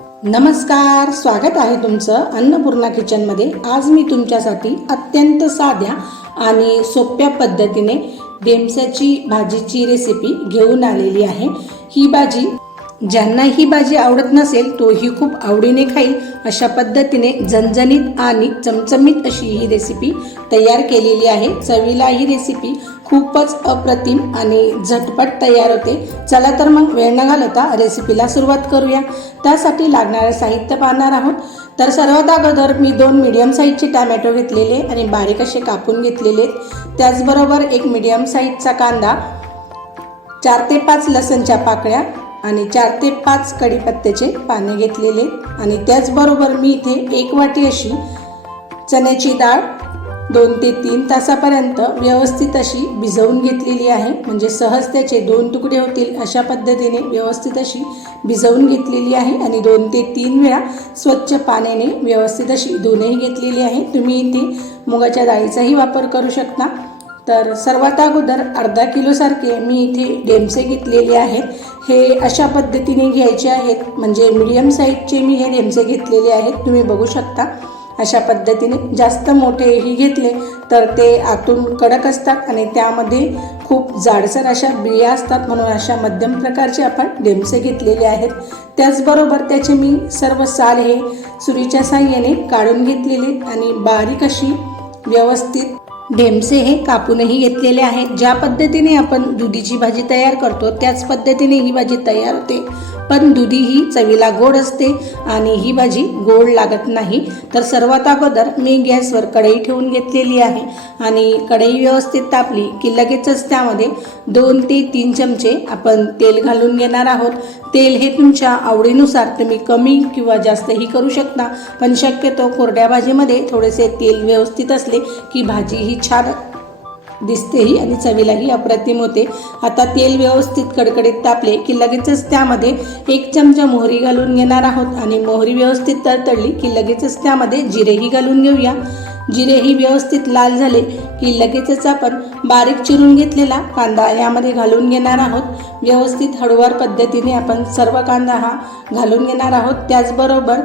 नमस्कार स्वागत आहे तुमचं अन्नपूर्णा किचनमध्ये आज मी तुमच्यासाठी अत्यंत साध्या आणि सोप्या पद्धतीने डेमसाची भाजीची रेसिपी घेऊन आलेली आहे. ही भाजी ज्यांना ही भाजी आवडत नसेल तो ही खूप आवडीने खाईल. अशा पद्धतीने झणझणीत आणि चमचमीत अशी ही रेसिपी तयार केलेली आहे. चवीला ही रेसिपी खूपच अप्रतिम आणि झटपट तयार होते. चला तर मग वेळ न घालवता रेसिपीला सुरुवात करूया. त्यासाठी लागणारं साहित्य पाहणार आहोत. तर सर्वात अगोदर मी दोन मीडियम साईजचे टॅमॅटो घेतलेले आणि बारीक असे कापून घेतलेले. त्याचबरोबर एक मीडियम साईजचा कांदा चार ते पाच लसणच्या पाकळ्या आणि चार ते पाच कढीपत्त्याचे पाने घेतलेले. आणि त्याचबरोबर मी इथे एक वाटी अशी चण्याची डाळ दोन ते तीन तासापर्यंत व्यवस्थित अशी भिजवून घेतलेली आहे. म्हणजे सहज त्याचे दोन तुकडे होतील अशा पद्धतीने व्यवस्थित अशी भिजवून घेतलेली आहे. आणि दोन ते तीन वेळा स्वच्छ पाण्याने व्यवस्थित अशी धुणंही घेतलेली आहे. तुम्ही इथे मुगाच्या डाळीचाही वापर करू शकता. तर सर्वात अगोदर अर्धा किलोसारखे मी इथे डेमसे घेतलेले आहेत. हे अशा पद्धतीने घ्यायचे आहेत. म्हणजे मीडियम साईजचे मी हे डेमसे घेतलेले आहेत. तुम्ही बघू शकता. अशा पद्धतीने जास्त मोठेही घेतले तर ते आतून कडक असतात आणि त्यामध्ये खूप जाडसर अशा बिया असतात म्हणून अशा मध्यम प्रकारचे आपण डेमसे घेतलेले आहेत. त्याचबरोबर त्याचे मी सर्व साल हे सुरीच्या साह्याने काढून घेतलेले आणि बारीक अशी व्यवस्थित ढेमसे हे कापूनही घेतलेले आहेत. ज्या पद्धतीने आपण दुधीची भाजी तयार करतो त्याच पद्धतीने ही भाजी तयार होते. पण दुधी ही चवीला गोड असते आणि ही भाजी गोड लागत नाही. तर सर्वात अगोदर मी गॅसवर कढई ठेवून घेतलेली आहे आणि कढई व्यवस्थित तापली की लगेचच त्यामध्ये दोन ते तीन चमचे आपण तेल घालून घेणार आहोत. तेल हे तुमच्या आवडीनुसार तुम्ही कमी किंवा जास्तही करू शकता पण शक्यतो कोरड्या भाजीमध्ये थोडेसे तेल व्यवस्थित असले की भाजी ही छान दिसतेही आणि चवीलाही अप्रतिम होते. आता तेल व्यवस्थित कडकडीत तापले की लगेचच त्यामध्ये एक चमचा मोहरी घालून घेणार आहोत आणि मोहरी व्यवस्थित तळतळली की लगेचच त्यामध्ये जिरेही घालून घेऊया. जिरेही व्यवस्थित लाल झाले की लगेचच आपण बारीक चिरून घेतलेला कांदा यामध्ये घालून घेणार आहोत. व्यवस्थित हळूवार पद्धतीने आपण सर्व कांदा हा घालून घेणार आहोत. त्याचबरोबर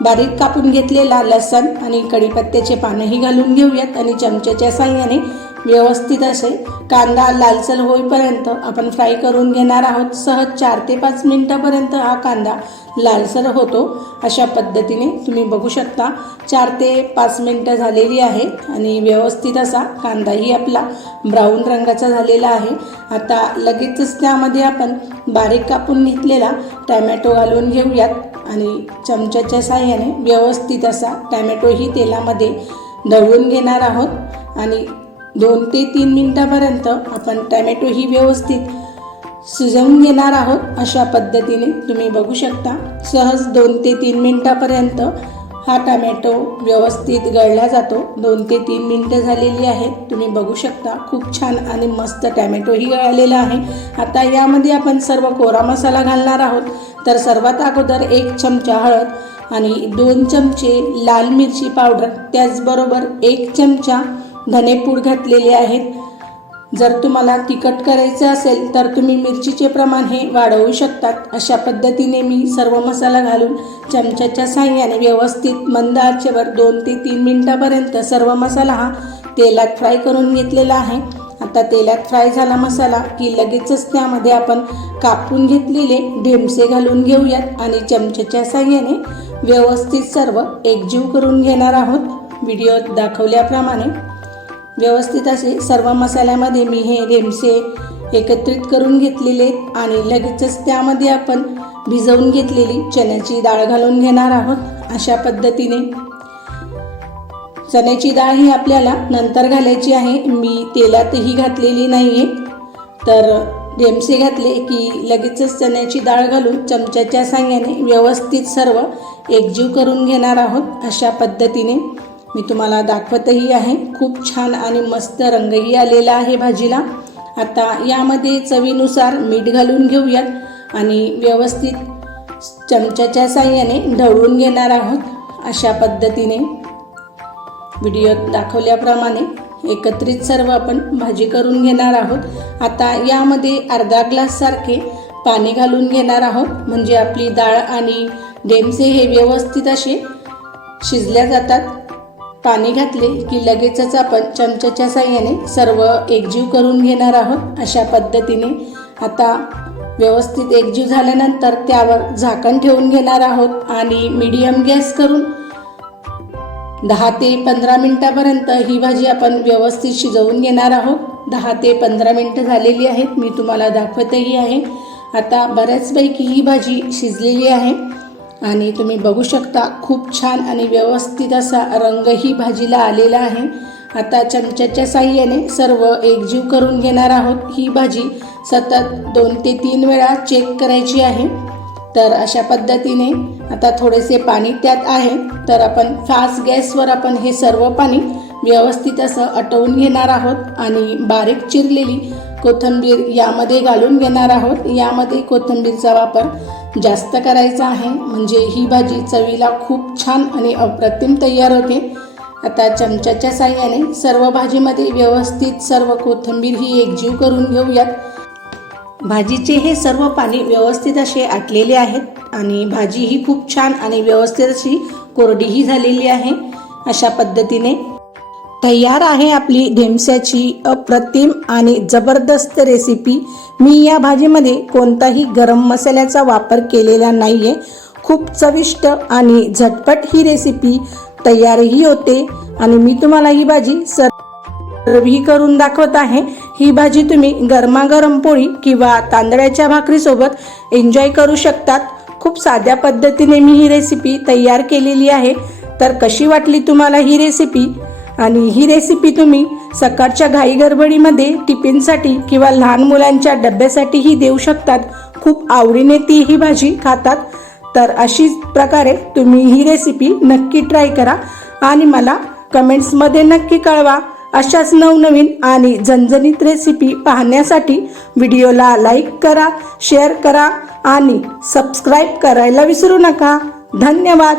बारीक कापून घेतलेला लसण आणि कढीपत्त्याचे पानंही घालून घेऊयात आणि चमच्याच्या साह्याने व्यवस्थित असे. कांदा लालसर होईपर्यंत आपण फ्राय करून घेणार आहोत. सहज चार ते पाच मिनटापर्यंत हा कांदा लालसर होतो. अशा पद्धतीने तुम्ही बघू शकता. चार ते पाच मिनटं झालेली आहे आणि व्यवस्थित असा कांदाही आपला ब्राऊन रंगाचा झालेला आहे. आता लगेचच त्यामध्ये आपण बारीक कापून घेतलेला टॅमॅटो घालून घेऊयात आणि चमच्याच्या साह्याने व्यवस्थित असा टॅमॅटोही तेलामध्ये ढवळून घेणार आहोत. आणि दोन ते तीन मिनटापर्यंत आपण टॅमॅटो ही व्यवस्थित शिजवून घेणार आहोत. अशा पद्धतीने तुम्ही बघू शकता. सहज दोन ते तीन मिनटापर्यंत हा टमॅटो व्यवस्थित गळला जातो. दोन ते तीन मिनटं झालेली आहेत. तुम्ही बघू शकता खूप छान आणि मस्त टॅमॅटोही गळालेला आहे. आता यामध्ये आपण सर्व कोरा मसाला घालणार आहोत. तर सर्वात अगोदर एक चमचा हळद आणि दोन चमचे लाल मिरची पावडर. त्याचबरोबर एक चमचा धनेपूड घातलेले आहेत. जर तुम्हाला तिखट करायचं असेल तर तुम्ही मिरचीचे प्रमाण हे वाढवू शकतात. अशा पद्धतीने मी सर्व मसाला घालून चमच्याच्या साह्याने व्यवस्थित मंद आचेवर दोन ते तीन मिनटापर्यंत सर्व मसाला हा तेलात फ्राय करून घेतलेला आहे. आता तेलात फ्राय झाला मसाला की लगेचच त्यामध्ये आपण कापून घेतलेले ढेमसे घालून घेऊयात आणि चमच्याच्या साह्याने व्यवस्थित सर्व एकजीव करून घेणार आहोत. व्हिडिओत दाखवल्याप्रमाणे व्यवस्थित असे सर्व मसाल्यामध्ये मी हे रेमसे एकत्रित करून घेतलेले आणि लगेचच त्यामध्ये आपण भिजवून घेतलेली चण्याची डाळ घालून घेणार आहोत अशा पद्धतीने. चण्याची डाळ ही आपल्याला नंतर घालायची आहे. मी तेलातही घातलेली नाही आहे तर रेमसे घातले की लगेचच चण्याची डाळ घालून चमच्याच्या सांग्याने व्यवस्थित सर्व एकजीव करून घेणार आहोत अशा पद्धतीने. मी तुम्हाला दाखवतही आहे. खूप छान आणि मस्त रंगही आलेला आहे भाजीला. आता यामध्ये चवीनुसार मीठ घालून घेऊयात आणि व्यवस्थित चमच्याच्या साह्याने ढवळून घेणार आहोत. अशा पद्धतीने व्हिडिओत दाखवल्याप्रमाणे एकत्रित सर्व आपण भाजी करून घेणार आहोत. आता यामध्ये अर्धा ग्लाससारखे पाणी घालून घेणार आहोत. म्हणजे आपली डाळ आणि डेमसे हे व्यवस्थित असे शिजल्या जातात. पाणी घातले की लगेचच आपण चमच्याच्या साह्याने सर्व एकजीव करून घेणार आहोत अशा पद्धतीने. आता व्यवस्थित एकजीव झाल्यानंतर त्यावर झाकण ठेवून घेणार आहोत आणि मीडियम गॅस करून दहा ते पंधरा मिनटापर्यंत ही भाजी आपण व्यवस्थित शिजवून घेणार आहोत. दहा ते पंधरा मिनटं झालेली आहेत. मी तुम्हाला दाखवतही आहे. आता बऱ्याचपैकी ही भाजी शिजलेली आहे. आणि तुम्ही बघू शकता खूप छान आणि व्यवस्थित असा रंग ही भाजीला आलेला आहे. आता चमच्याच्या साह्याने सर्व एकजीव करून घेणार आहोत. ही भाजी सतत दोन ते तीन वेळा चेक करायची आहे. तर अशा पद्धतीने आता थोडेसे पाणी त्यात आहे. तर आपण फास्ट गॅसवर आपण हे सर्व पाणी व्यवस्थित असं आटवून घेणार आहोत आणि बारीक चिरलेली कोथिंबीर यामध्ये घालून घेणार आहोत. यामध्ये कोथिंबीरचा वापर जास्त करायचा आहे. म्हणजे ही भाजी चवीला खूप छान आणि अप्रतिम तयार होते. आता चमच्याच्या साह्याने सर्व भाजीमध्ये व्यवस्थित सर्व कोथिंबीर ही एकजीव करून घेऊयात. भाजीचे हे सर्व पाणी व्यवस्थित असे आटलेले आहेत आणि भाजी ही खूप छान आणि व्यवस्थित अशी कोरडीही झालेली आहे. अशा पद्धतीने तयार आहे आपली ढेमस्याची अप्रतिम आणि जबरदस्त रेसिपी मी या भाजीमध्ये कोणताही गरम मसाल्याचा वापर केलेला नाही आहे खूप चविष्ट आणि झटपट ही रेसिपी तयारही होते. आणि मी तुम्हाला ही भाजी सर सर्वही करून दाखवत आहे. ही भाजी तुम्ही गरमागरम पोळी किंवा तांदळाच्या भाकरीसोबत एन्जॉय करू शकतात. खूप साध्या पद्धतीने मी ही रेसिपी तयार केलेली आहे. तर कशी वाटली तुम्हाला ही रेसिपी आणि ही रेसिपी तुम्ही सकाळच्या घाई गडबडीमध्ये टिफिनसाठी किंवा लहान मुलांच्या डब्यासाठीही देऊ शकतात. खूप आवडीने ती ही भाजी खातात. तर अशीच प्रकारे तुम्ही ही रेसिपी नक्की ट्राय करा आणि मला कमेंट्समध्ये नक्की कळवा. अशाच नवनवीन आणि झणझणीत रेसिपी पाहण्यासाठी व्हिडिओला लाईक करा शेअर करा आणि सबस्क्राईब करायला विसरू नका. धन्यवाद.